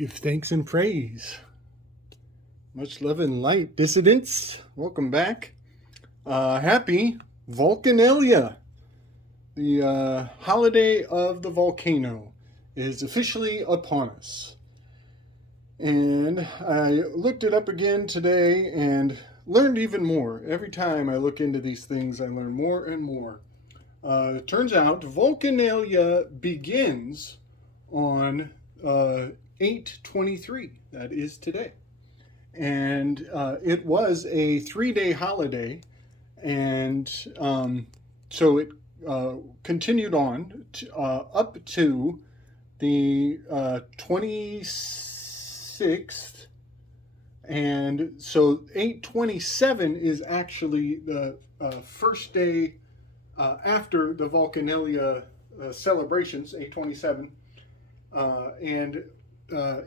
Give thanks and praise. Much love and light, dissidents. Welcome back. Happy Volcanelia. The holiday of the volcano is officially upon us. And I looked it up again today and learned even more. Every time I look into these things, I learn more and more. It turns out Volcanelia begins on 8/23, that is today. And it was a 3-day holiday, and so it continued on up to the 26th, and so 8/27 is actually the first day after the Volcanelia celebrations, 8/27, and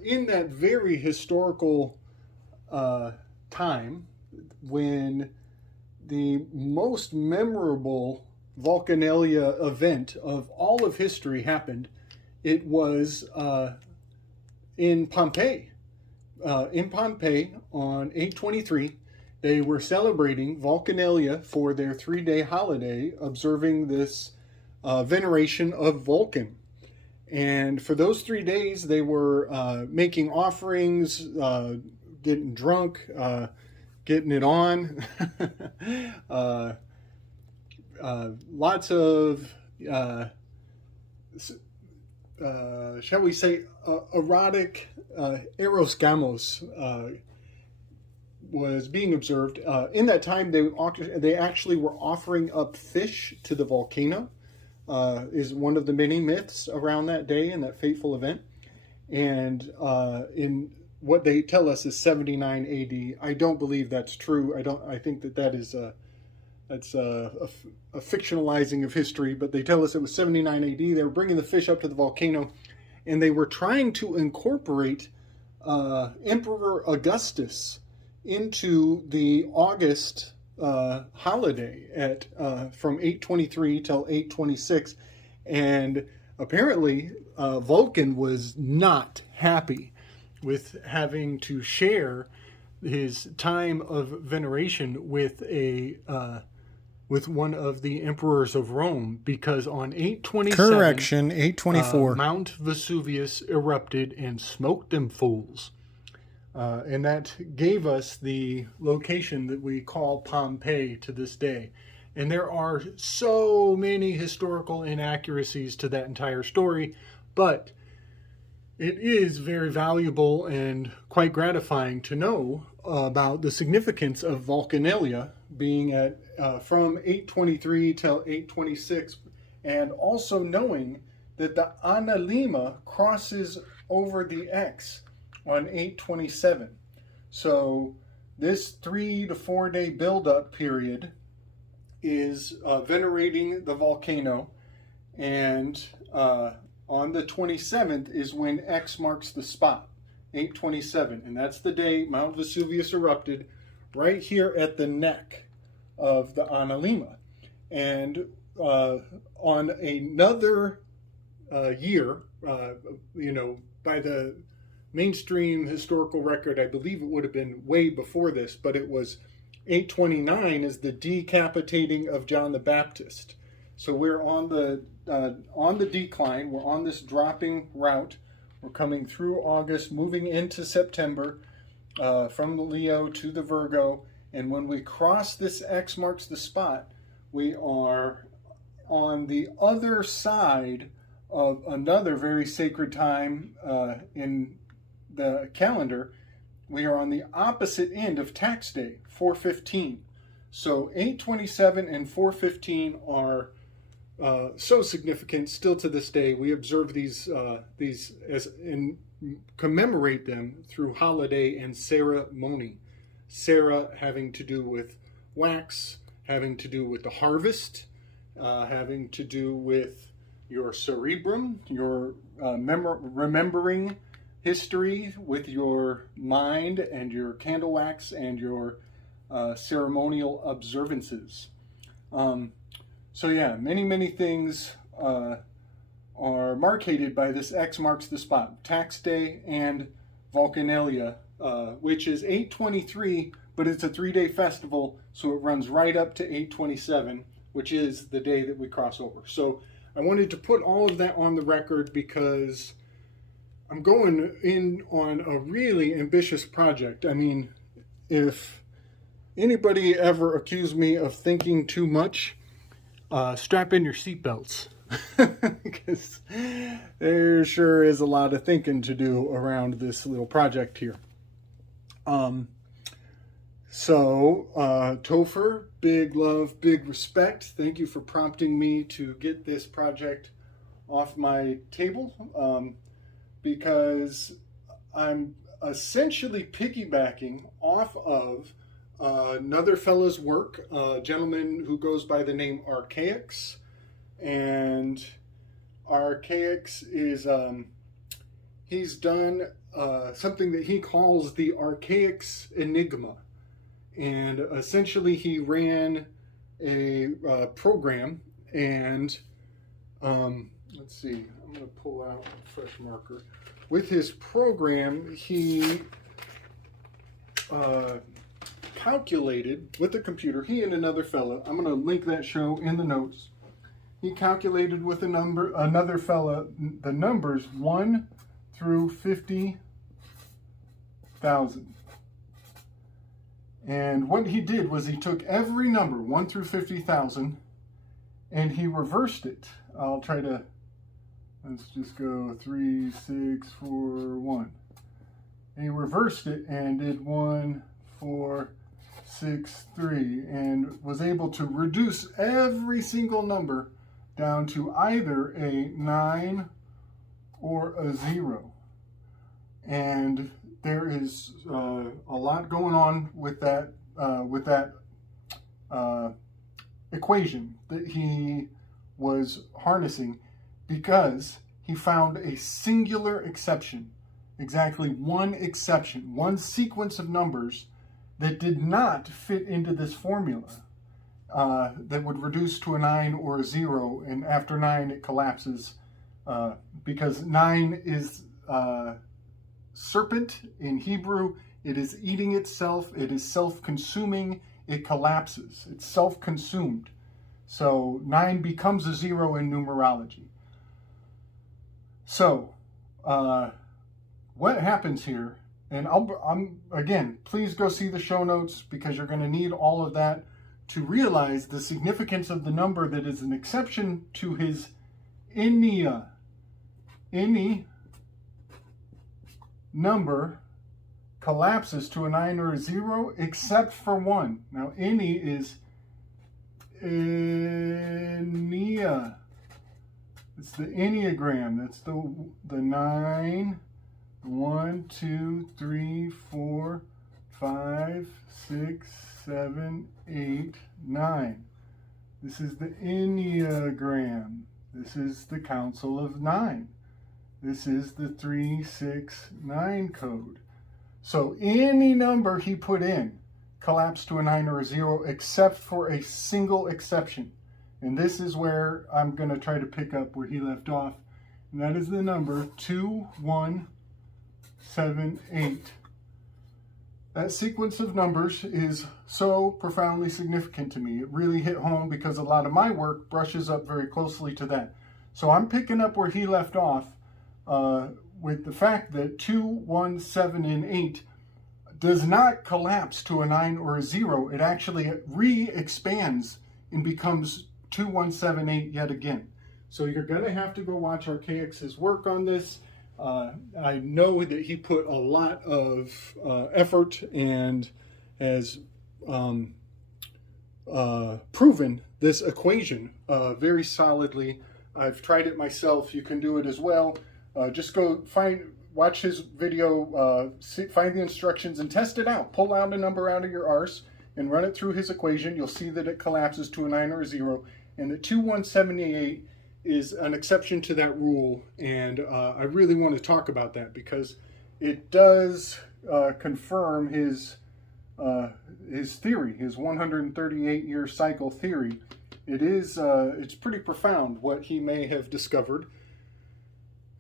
in that very historical time when the most memorable Volcanelia event of all of history happened, it was in Pompeii. In Pompeii on 8/23, they were celebrating Volcanelia for their 3-day holiday, observing this veneration of Vulcan. And for those 3 days, they were making offerings, getting drunk, getting it on. Lots of, shall we say, erotic eros gamos was being observed. In that time, they actually were offering up fish to the volcano. Is one of the many myths around that day and that fateful event. And in what they tell us is 79 AD. I don't believe that's true. I think that is that's a fictionalizing of history, but they tell us it was 79 AD. They were bringing the fish up to the volcano, and they were trying to incorporate Emperor Augustus into the August holiday at from 8/23 till 8/26, and apparently Vulcan was not happy with having to share his time of veneration with with one of the emperors of Rome, because on 8/27, correction, 8/24, Mount Vesuvius erupted and smoked them fools. And that gave us the location that we call Pompeii to this day. And there are so many historical inaccuracies to that entire story, but it is very valuable and quite gratifying to know about the significance of Volcanelia being at from 8/23 till 8/26, and also knowing that the Analima crosses over the X on 8/27. So this 3 to 4 day build-up period is venerating the volcano, and on the 27th is when X marks the spot, 8/27, and that's the day Mount Vesuvius erupted, right here at the neck of the Analima. And on another year, by the mainstream historical record, I believe it would have been way before this, but it was 8/29 is the decapitating of John the Baptist. So we're on the decline. We're on this dropping route. We're coming through August, moving into September, from the Leo to the Virgo. And when we cross this X marks the spot, we are on the other side of another very sacred time in the calendar. We are on the opposite end of tax day, 4/15. So 8/27 and 4/15 are so significant still to this day. We observe these as and commemorate them through holiday and ceremony. Cera having to do with wax, having to do with the harvest, having to do with your cerebrum, your remembering history with your mind and your candle wax and your ceremonial observances. So yeah, many things are marcated by this X marks the spot, tax day and Vulcanelia, which is 8/23, but it's a 3-day festival, so it runs right up to 8/27, which is the day that we cross over. So I wanted to put all of that on the record because I'm going in on a really ambitious project. I mean, if anybody ever accused me of thinking too much, strap in your seatbelts. Because there sure is a lot of thinking to do around this little project here. Topher, big love, big respect. Thank you for prompting me to get this project off my table, because I'm essentially piggybacking off of another fellow's work, a gentleman who goes by the name Archaix. And Archaix is, he's done something that he calls the Archaix Enigma. And essentially he ran a program, and let's see, I'm going to pull out a fresh marker. With his program, he calculated with the computer, he and another fella, I'm going to link that show in the notes. He calculated with another fella, the numbers 1 through 50,000. And what he did was he took every number, 1 through 50,000, and he reversed it. I'll try to, let's just go 3, 6, 4, 1. And he reversed it and did 1, 4, 6, 3, and was able to reduce every single number down to either a 9 or a 0. And there is a lot going on with that equation that he was harnessing, because he found a singular exception, exactly one exception, one sequence of numbers that did not fit into this formula. That would reduce to a 9 or a 0, and after 9 it collapses, because 9 is serpent in Hebrew. It is eating itself, it is self-consuming, it collapses, it's self-consumed. So 9 becomes a 0 in numerology. So what happens here, and I'm again, please go see the show notes, because you're going to need all of that to realize the significance of the number that is an exception to his Enia. Any number collapses to a 9 or a 0 except for 1. Now, any is Enia. It's the Enneagram. That's the 9, 1, 2, 3, 4, 5, 6, 7, 8, 9. This is the Enneagram. This is the Council of 9. This is the 369 code. So any number he put in collapsed to a 9 or a 0, except for a single exception. And this is where I'm going to try to pick up where he left off. And that is the number 2178. That sequence of numbers is so profoundly significant to me. It really hit home because a lot of my work brushes up very closely to that. So I'm picking up where he left off with the fact that 2, 1, 7, and 8 does not collapse to a 9 or a 0. It actually re-expands and becomes 2, 1, 7, 8 yet again. So you're going to have to go watch Archaix's work on this. I know that he put a lot of effort and has proven this equation very solidly. I've tried it myself. You can do it as well. Just go watch his video, find the instructions and test it out. Pull out a number out of your arse and run it through his equation. You'll see that it collapses to a 9 or a 0, and that 2178 is an exception to that rule. And I really want to talk about that because it does confirm his theory, his 138-year cycle theory. It's pretty profound what he may have discovered.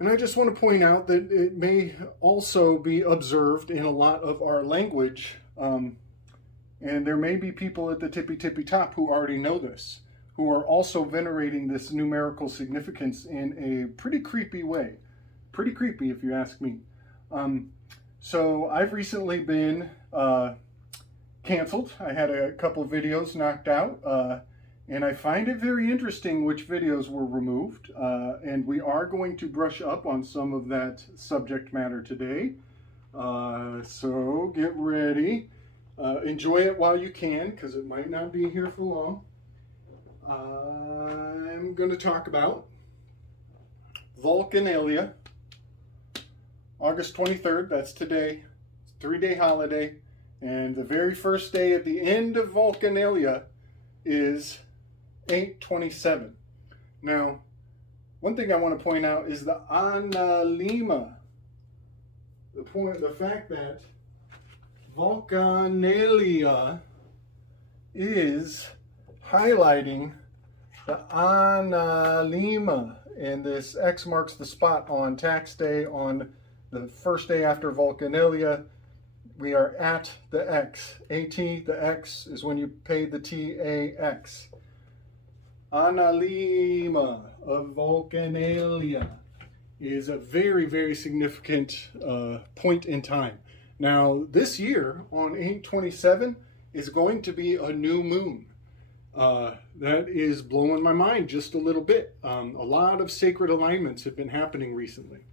And I just want to point out that it may also be observed in a lot of our language, and there may be people at the tippy top who already know this, who are also venerating this numerical significance in a pretty creepy way. Pretty creepy, if you ask me. So I've recently been canceled. I had a couple of videos knocked out, and I find it very interesting which videos were removed, and we are going to brush up on some of that subject matter today. So get ready. Enjoy it while you can, because it might not be here for long. I'm going to talk about Vulcanalia, August 23rd, that's today, 3-day holiday, and the very first day at the end of Vulcanalia is 8/27. Now, one thing I want to point out is the analema, the fact that Vulcanalia is highlighting the analema, and this X marks the spot on tax day on the first day after Vulcanalia. We are at the X. AT, the X, is when you pay the TAX. Analema of Vulcanalia is a very, very significant point in time. Now, this year, on 8/27, is going to be a new moon. That is blowing my mind just a little bit. A lot of sacred alignments have been happening recently.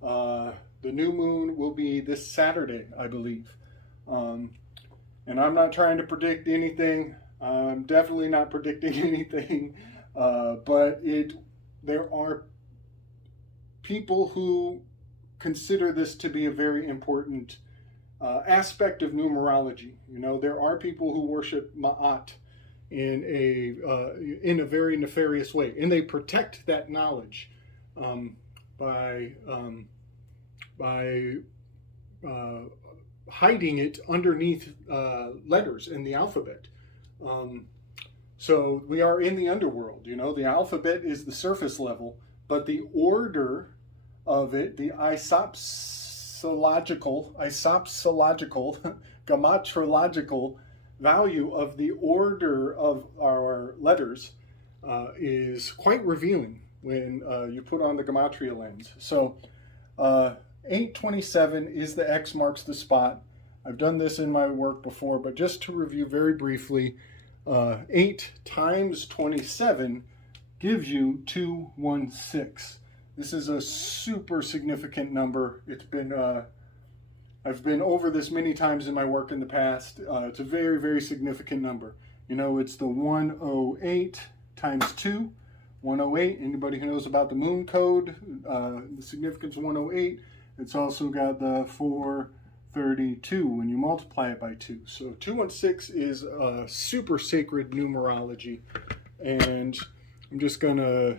The new moon will be this Saturday, I believe. And I'm not trying to predict anything. I'm definitely not predicting anything. But there are people who consider this to be a very important aspect of numerology. You know, there are people who worship Ma'at in a very nefarious way, and they protect that knowledge by hiding it underneath letters in the alphabet. So we are in the underworld. You know, the alphabet is the surface level, but the order of it, the isopsological, gematrological value of the order of our letters is quite revealing when you put on the gematria lens. So 8/27 is the X marks the spot. I've done this in my work before, but just to review very briefly, 8 times 27 gives you 216. This is a super significant number. It's been I've been over this many times in my work in the past. It's a very, very significant number. You know, it's the 108 times 2, 108. Anybody who knows about the moon code, the significance of 108, it's also got the 432 when you multiply it by 2. So 216 is a super sacred numerology, and I'm just going to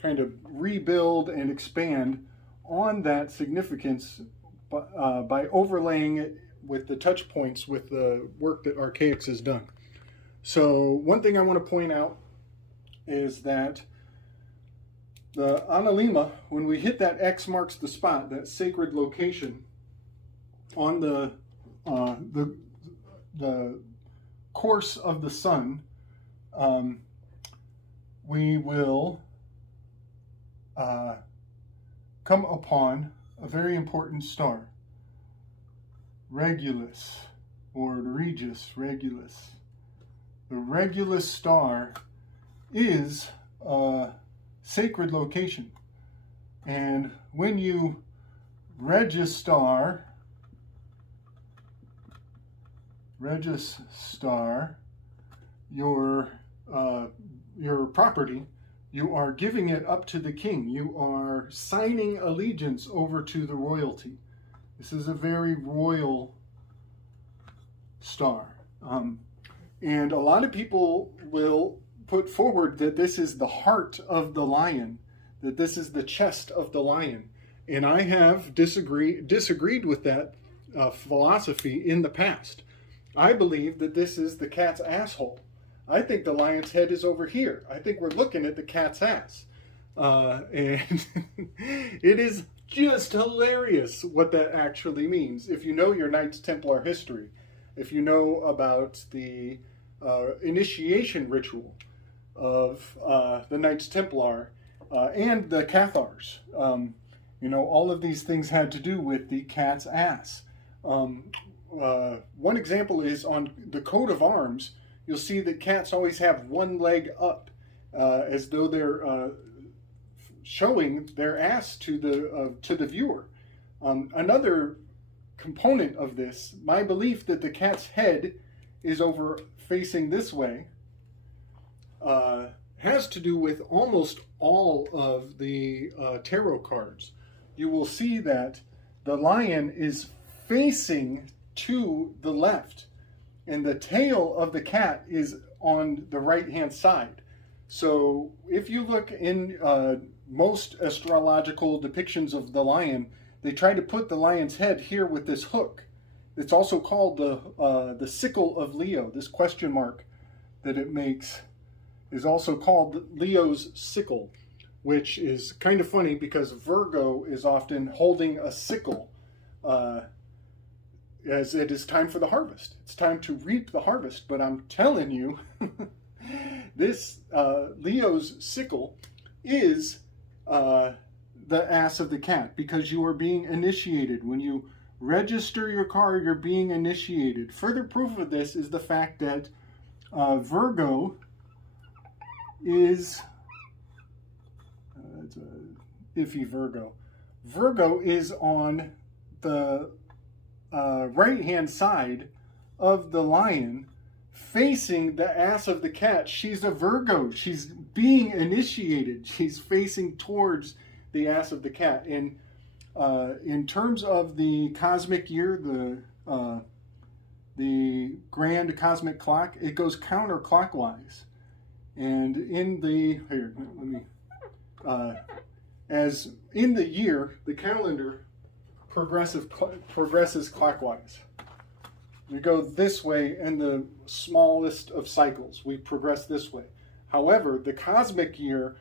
kind of rebuild and expand on that significance by overlaying it with the touch points with the work that Archaix has done. So one thing I want to point out is that the analema, when we hit that X marks the spot, that sacred location on the course of the sun, we will come upon a very important star, Regulus, or Regis Regulus. The Regulus star is a sacred location, and when you register your property, you are giving it up to the king. You are signing allegiance over to the royalty. This is a very royal star. And a lot of people will put forward that this is the heart of the lion, that this is the chest of the lion. And I have disagreed with that philosophy in the past. I believe that this is the cat's asshole. I think the lion's head is over here. I think we're looking at the cat's ass. And it is just hilarious what that actually means. If you know your Knights Templar history, if you know about the initiation ritual of the Knights Templar and the Cathars, you know, all of these things had to do with the cat's ass. One example is on the coat of arms. You'll see that cats always have one leg up, as though they're showing their ass to the viewer. Another component of this, my belief that the cat's head is over facing this way, has to do with almost all of the tarot cards. You will see that the lion is facing to the left, and the tail of the cat is on the right-hand side. So if you look in most astrological depictions of the lion, they try to put the lion's head here with this hook. It's also called the sickle of Leo. This question mark that it makes is also called Leo's sickle, which is kind of funny because Virgo is often holding a sickle as it is time for the harvest. It's time to reap the harvest. But I'm telling you, this Leo's sickle is the ass of the cat, because you are being initiated. When you register your card, you're being initiated. Further proof of this is the fact that Virgo is it's a iffy Virgo. Virgo is on the right-hand side of the lion, facing the ass of the cat. She's a Virgo. She's being initiated. She's facing towards the ass of the cat. And in terms of the cosmic year, the grand cosmic clock, it goes counterclockwise. And in the as in the year, the calendar progresses clockwise. We go this way in the smallest of cycles. We progress this way. However, the cosmic year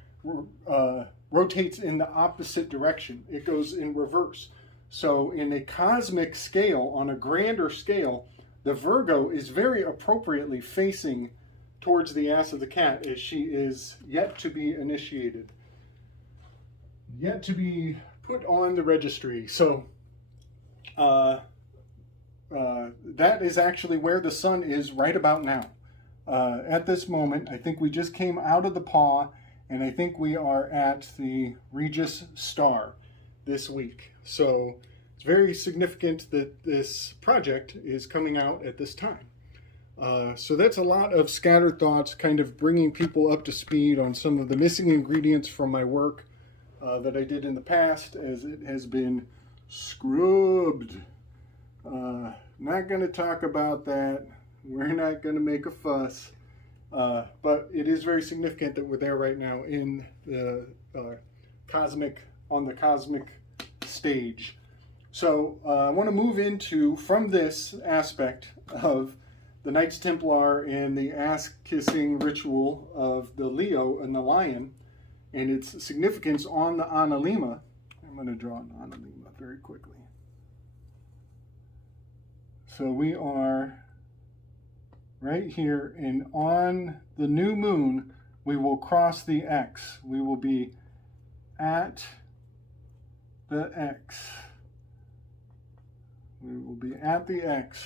rotates in the opposite direction. It goes in reverse. So in a cosmic scale, on a grander scale, the Virgo is very appropriately facing towards the ass of the cat, as she is yet to be initiated, yet to be put on the registry. So that is actually where the sun is right about now. At this moment, I think we just came out of the paw, and I think we are at the Regis star this week. So it's very significant that this project is coming out at this time. So that's a lot of scattered thoughts, kind of bringing people up to speed on some of the missing ingredients from my work that I did in the past, as it has been scrubbed. Not going to talk about that. We're not going to make a fuss. But it is very significant that we're there right now in the cosmic stage. So I want to move into, from this aspect of the Knights Templar and the ass-kissing ritual of the Leo and the lion, and its significance on the Analema. I'm going to draw an Analema very quickly. So we are right here, and on the new moon, we will cross the X. We will be at the X. We will be at the X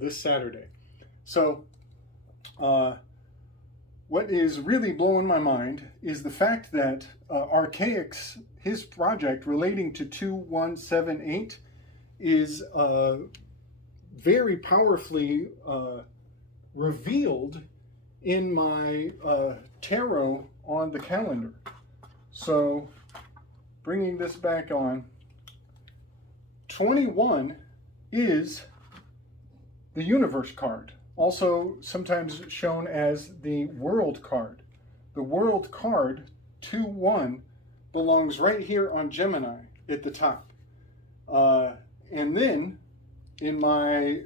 this Saturday. So what is really blowing my mind is the fact that Archaix, his project relating to 2178, is very powerfully revealed in my tarot on the calendar. So bringing this back on, 21 is the universe card, also sometimes shown as the world card. The world card, 2-1, belongs right here on Gemini at the top. And then in my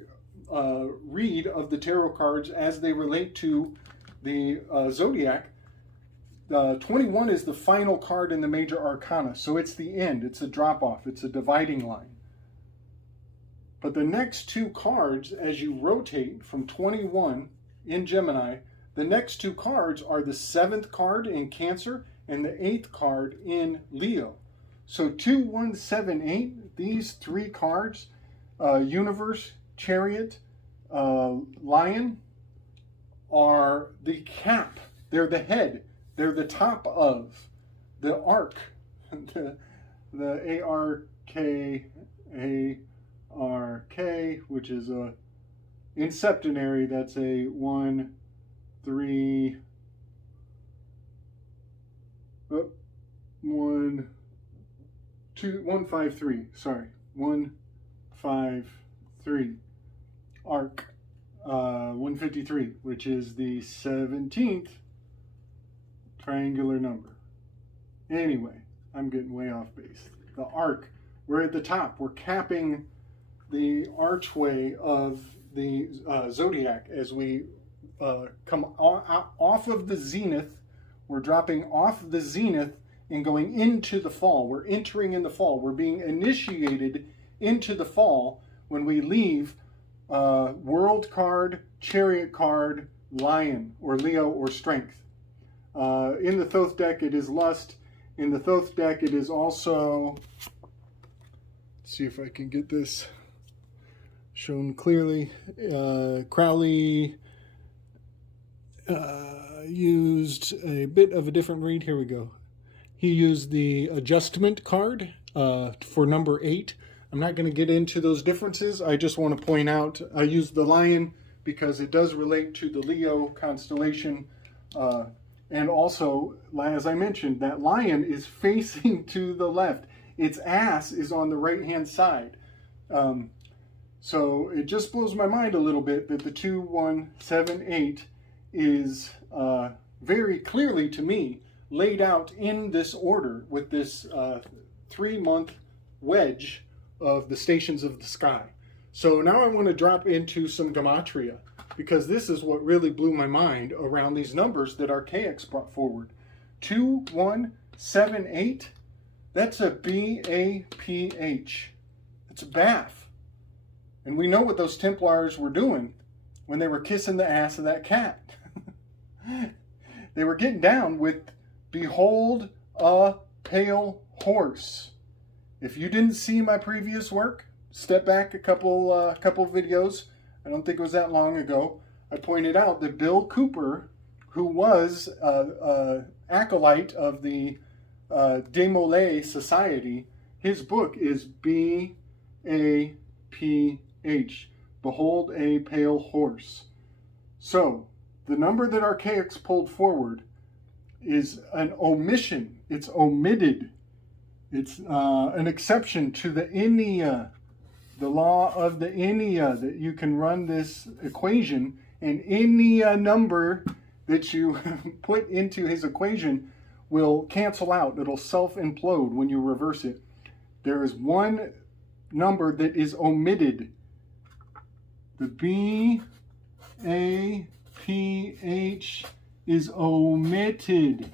read of the tarot cards as they relate to the zodiac, 21 is the final card in the major arcana, so it's the end, it's a drop-off, it's a dividing line. But the next two cards, as you rotate from 21 in Gemini, the next two cards are the 7th card in Cancer and the 8th card in Leo. So 2, 1, 7, 8, these three cards, Universe, Chariot, Lion, are the cap. They're the head. They're the top of the arc. The Archaix, which is a, in septenary, that's a 1, 3, 1, 2, 1, 5, 3, sorry, 1, 5, 3, arc, 153, which is the 17th triangular number. Anyway, I'm getting way off base. The arc, we're at the top, we're capping the archway of the zodiac as we come off of the zenith. We're dropping off the zenith and going into the fall. We're entering in the fall. We're being initiated into the fall when we leave World card, Chariot card, Lion, or Leo, or Strength. In the Thoth deck, it is Lust. In the Thoth deck, it is also... Let's see if I can get this shown clearly. Crowley used a bit of a different read. Here we go. He used the adjustment card for number 8. I'm not going to get into those differences. I just want to point out I used the Lion because it does relate to the Leo constellation. And also, as I mentioned, that Lion is facing to the left. Its ass is on the right-hand side. So it just blows my mind a little bit that the 2, 1, 7, 8 is very clearly, to me, laid out in this order with this 3-month wedge of the stations of the sky. So now I want to drop into some gematria, because this is what really blew my mind around these numbers that Archaix brought forward. 2, 1, 7, 8, that's a B-A-P-H. It's a bath. And we know what those Templars were doing when they were kissing the ass of that cat. They were getting down with, behold a pale horse. If you didn't see my previous work, step back a couple videos. I don't think it was that long ago. I pointed out that Bill Cooper, who was acolyte of the Demolay Society, his book is B-A-P-H. Behold a pale horse. So, the number that Archaix pulled forward is an omission. It's omitted. It's an exception to the Ennea, the law of the Ennea, that you can run this equation, and any number that you put into his equation will cancel out. It'll self-implode when you reverse it. There is one number that is omitted. The B-A-P-H is omitted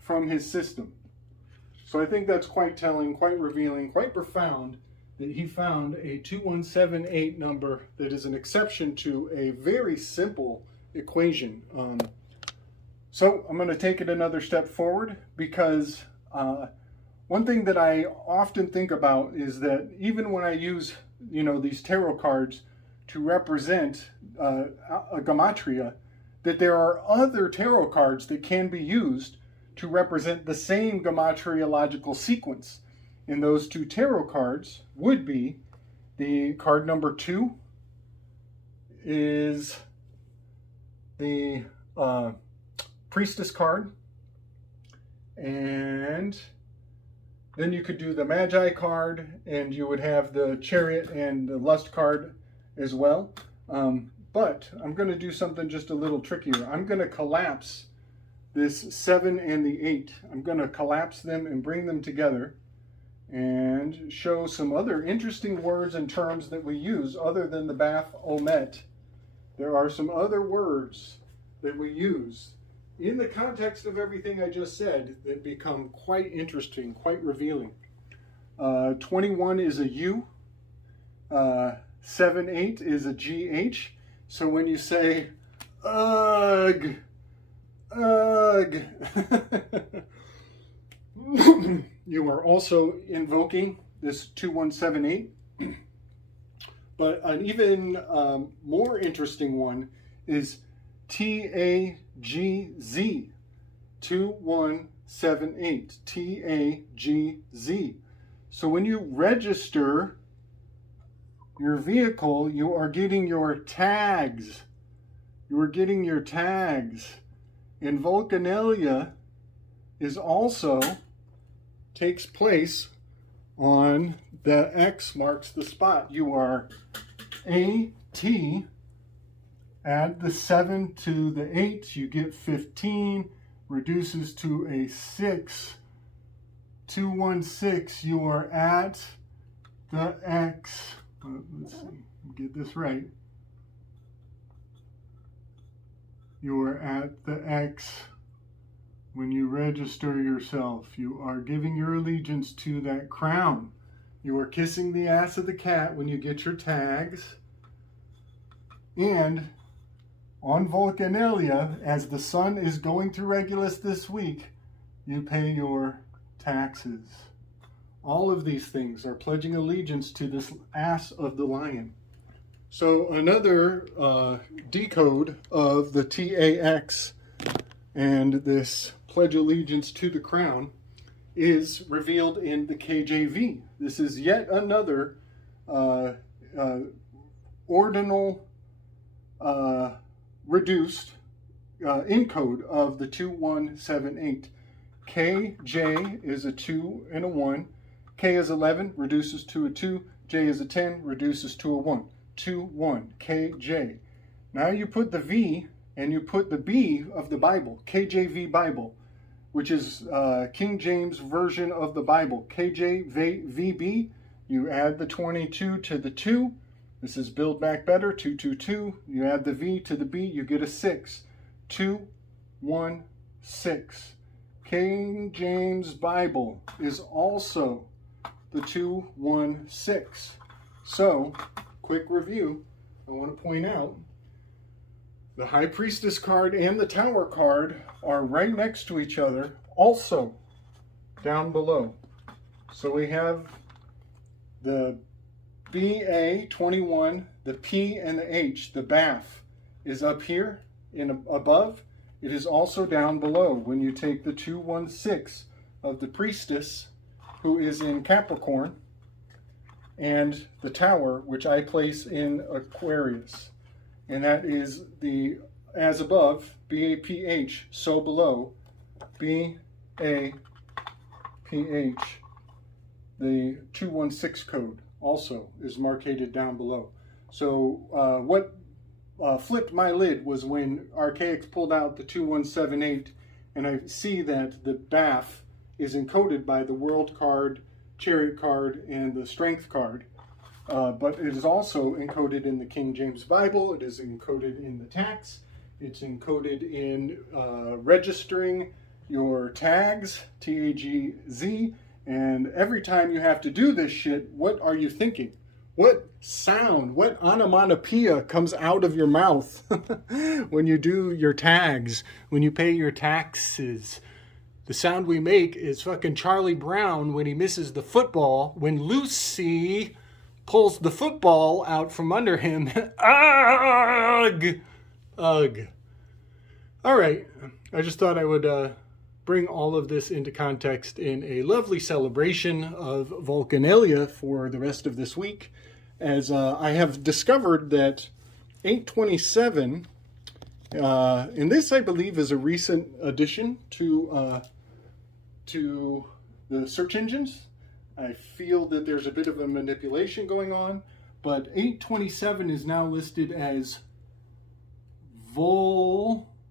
from his system. So I think that's quite telling, quite revealing, quite profound, that he found a 2178 number that is an exception to a very simple equation. So I'm going to take it another step forward, because one thing that I often think about is that even when I use, these tarot cards to represent a gematria, that there are other tarot cards that can be used to represent the same gematriological sequence. And those two tarot cards would be the card number 2 is the Priestess card, and then you could do the Magi card, and you would have the Chariot and the Lust card as well. But I'm going to do something just a little trickier. I'm going to collapse this 7 and the 8. I'm going to collapse them and bring them together and show some other interesting words and terms that we use other than the Bath Omet. There are some other words that we use in the context of everything I just said that become quite interesting, quite revealing. 21 is a U, 7-8 is a GH. So when you say, ugh, ugh, you are also invoking this 2178. But an even more interesting one is TAGZ, 2178, TAGZ. So when you register your vehicle, you are getting your tags. You are getting your tags. And Vulcanalia is also takes place on the X marks the spot. You are AT, add the 7 to the 8, you get 15, reduces to a 6. 216, you are at the X. Let's see, get this right. You are at the X when you register yourself. You are giving your allegiance to that crown. You are kissing the ass of the cat when you get your tags. And on Vulcanalia, as the sun is going through Regulus this week, you pay your taxes. All of these things are pledging allegiance to this ass of the lion. So another decode of the TAX and this pledge allegiance to the crown is revealed in the KJV. This is yet another ordinal reduced encode of the 2178. KJ is a 2 and a 1. K is 11, reduces to a 2. J is a 10, reduces to a 1. 2, 1, KJ. Now you put the V and you put the B of the Bible, KJV Bible, which is King James Version of the Bible, KJVB. You add the 22 to the 2. This is Build Back Better, 222. You add the V to the B, you get a 6. 2, 1, 6. King James Bible is also the 216. So, quick review. I want to point out the High Priestess card and the Tower card are right next to each other, also down below. So we have the BA21, the P and the H, the BAF is up here in above. It is also down below when you take the 216 of the Priestess, who is in Capricorn, and the Tower, which I place in Aquarius. And that is the as above, BAPH, so below, BAPH, the 216 code also is marked down below. So what flipped my lid was when Archaix pulled out the 2178, and I see that the BAF is encoded by the World card, Chariot card, and the Strength card. But it is also encoded in the King James Bible. It is encoded in the tax. It's encoded in registering your tags, TAGZ. And every time you have to do this shit, what are you thinking? What sound, what onomatopoeia comes out of your mouth when you do your tags, when you pay your taxes? The sound we make is fucking Charlie Brown when he misses the football, when Lucy pulls the football out from under him. Ugh! Ugh. All right. I just thought I would bring all of this into context in a lovely celebration of Vulcanalia for the rest of this week, as I have discovered that 827, and this I believe is a recent addition to the search engines. I feel that there's a bit of a manipulation going on, but 827 is now listed as Vulternalia.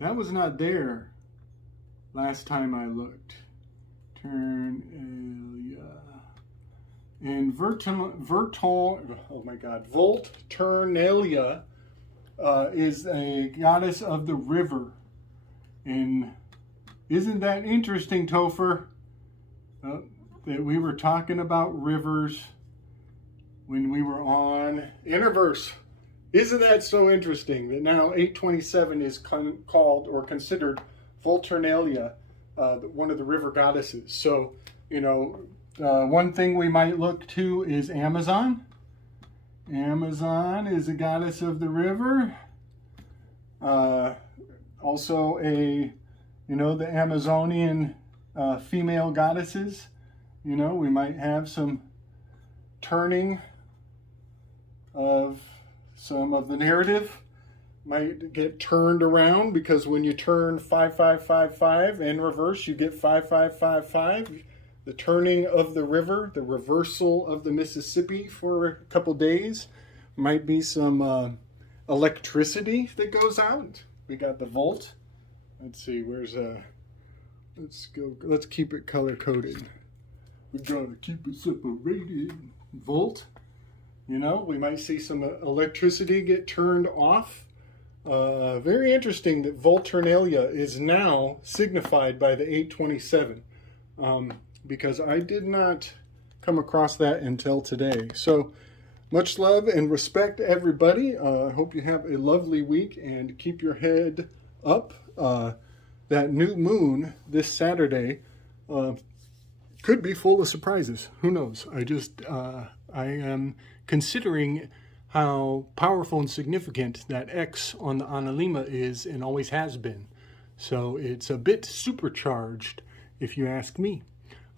That was not there last time I looked. Ternalia. And Volturnalia is a goddess of the river. And isn't that interesting, Topher? That we were talking about rivers when we were on Interverse. Isn't that so interesting that now 827 is called or considered Volturnalia, one of the river goddesses? So, you know, one thing we might look to is Amazon. Amazon is a goddess of the river. Also the Amazonian female goddesses. You know, we might have some turning of some of the narrative. Might get turned around, because when you turn 5555 in reverse, you get 5555. The turning of the river, the reversal of the Mississippi for a couple days. Might be some electricity that goes out. We got the volt. Let's see, let's keep it color coded. We gotta keep it separated. Volt. You know, we might see some electricity get turned off. Very interesting that Volturnalia is now signified by the 827. Because I did not come across that until today. So much love and respect, everybody. I hope you have a lovely week and keep your head up. That new moon this Saturday could be full of surprises. Who knows? I am considering how powerful and significant that X on the Analima is and always has been. So it's a bit supercharged, if you ask me.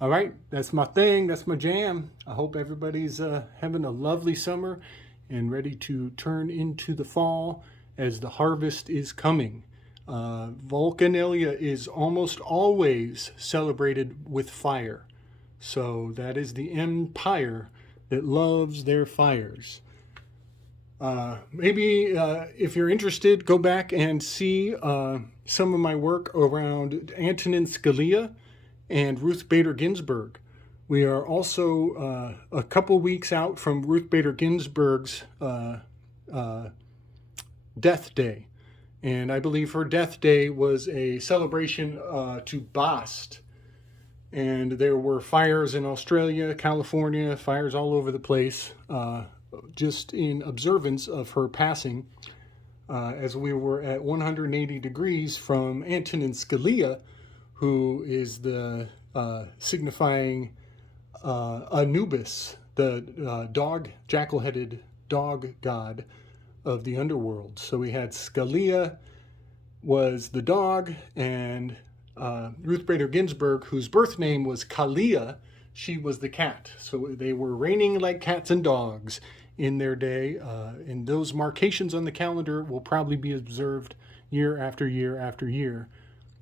All right, that's my thing. That's my jam. I hope everybody's having a lovely summer and ready to turn into the fall as the harvest is coming. Volturnalia is almost always celebrated with fire. So that is the empire that loves their fires. Maybe if you're interested, go back and see some of my work around Antonin Scalia and Ruth Bader Ginsburg. We are also a couple weeks out from Ruth Bader Ginsburg's death day. And I believe her death day was a celebration to Bast. And there were fires in Australia, California, fires all over the place, just in observance of her passing, as we were at 180 degrees from Antonin Scalia, who is the signifying Anubis, the jackal-headed dog god of the underworld. So we had Scalia was the dog, and Ruth Bader Ginsburg, whose birth name was Kalia, she was the cat. So they were reigning like cats and dogs in their day, and those markations on the calendar will probably be observed year after year after year,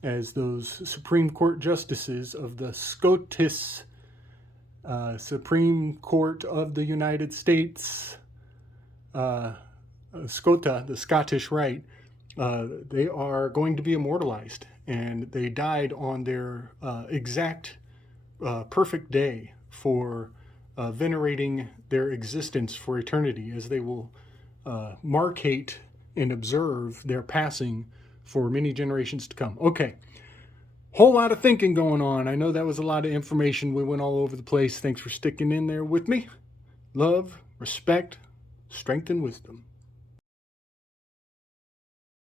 as those Supreme Court justices of the Scottish Supreme Court of the United States, Scota, the Scottish Rite, they are going to be immortalized, and they died on their exact perfect day for venerating their existence for eternity, as they will markate and observe their passing for many generations to come. Okay, whole lot of thinking going on. I know that was a lot of information. We went all over the place. Thanks for sticking in there with me. Love, respect, strength, and wisdom.